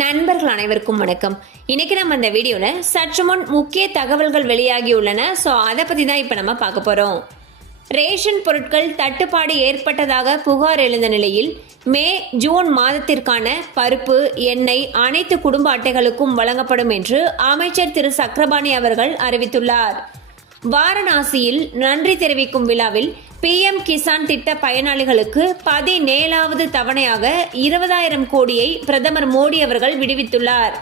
நண்பர்கள் அனைவருக்கும் வணக்கம். இன்னைக்கு நம்ம இந்த வீடியோல சற்று முன் முக்கிய தகவல்கள் வெளியாகியுள்ளன. அதை பத்தி தான் இப்ப நம்ம பார்க்க போறோம். ரேஷன் பொருட்கள் தட்டுப்பாடு ஏற்பட்டதாக புகார் எழுந்த நிலையில் மே ஜூன் மாதத்திற்கான பருப்பு எண்ணெய் அனைத்து குடும்ப அட்டைகளுக்கும் வழங்கப்படும் என்று அமைச்சர் திரு சக்கரபாணி அவர்கள் அறிவித்துள்ளார். வாரணாசியில் நன்றி தெரிவிக்கும் விழாவில் PM கிசான் திட்ட பயனாளிகளுக்கு 17வது தவணையாக 20,000 கோடியை பிரதமர் மோடி அவர்கள் விடுவித்துள்ளார்.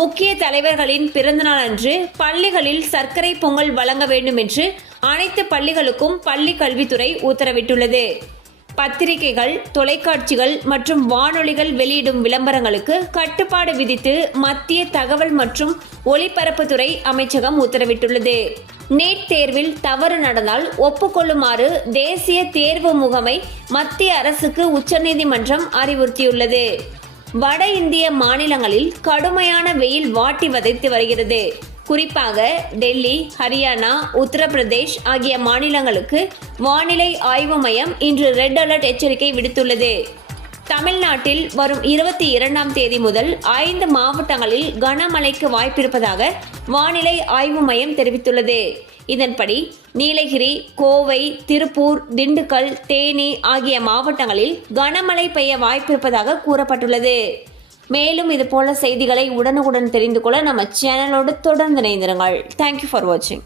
முக்கிய தலைவர்களின் பிறந்தநாள் அன்று பள்ளிகளில் சர்க்கரை பொங்கல் வழங்க வேண்டும் என்று அனைத்து பள்ளிகளுக்கும் பள்ளி கல்வித்துறை உத்தரவிட்டுள்ளது. பத்திரிகைகள், தொலைக்காட்சிகள் மற்றும் வானொலிகள் வெளியிடும் விளம்பரங்களுக்கு கட்டுப்பாடு விதித்து மத்திய தகவல் மற்றும் ஒலிபரப்புத்துறை அமைச்சகம் உத்தரவிட்டுள்ளது. நீட் தேர்வில் தவறு நடந்தால் ஒப்புக்கொள்ளுமாறு தேசிய தேர்வு முகமை மத்திய அரசுக்கு உச்சநீதிமன்றம் அறிவுறுத்தியுள்ளது. வட இந்திய மாநிலங்களில் கடுமையான வெயில் வாட்டி வதைத்து வருகிறது. குறிப்பாக டெல்லி, ஹரியானா, உத்தரப்பிரதேஷ் ஆகிய மாநிலங்களுக்கு வானிலை ஆய்வு மையம் இன்று ரெட் அலர்ட் எச்சரிக்கை விடுத்துள்ளது. தமிழ்நாட்டில் வரும் 22ஆம் தேதி முதல் 5 மாவட்டங்களில் கனமழைக்கு வாய்ப்பிருப்பதாக வானிலை ஆய்வு மையம் தெரிவித்துள்ளது. இதன்படி நீலகிரி, கோவை, திருப்பூர், திண்டுக்கல், தேனி ஆகிய மாவட்டங்களில் கனமழை பெய்ய வாய்ப்பிருப்பதாக கூறப்பட்டுள்ளது. மேலும் இது போல செய்திகளை உடனுக்குடன் தெரிந்து கொள்ள நம்ம சேனலோடு தொடர்ந்து இணைந்திருங்கள். தேங்க்யூ ஃபார் வாட்சிங்.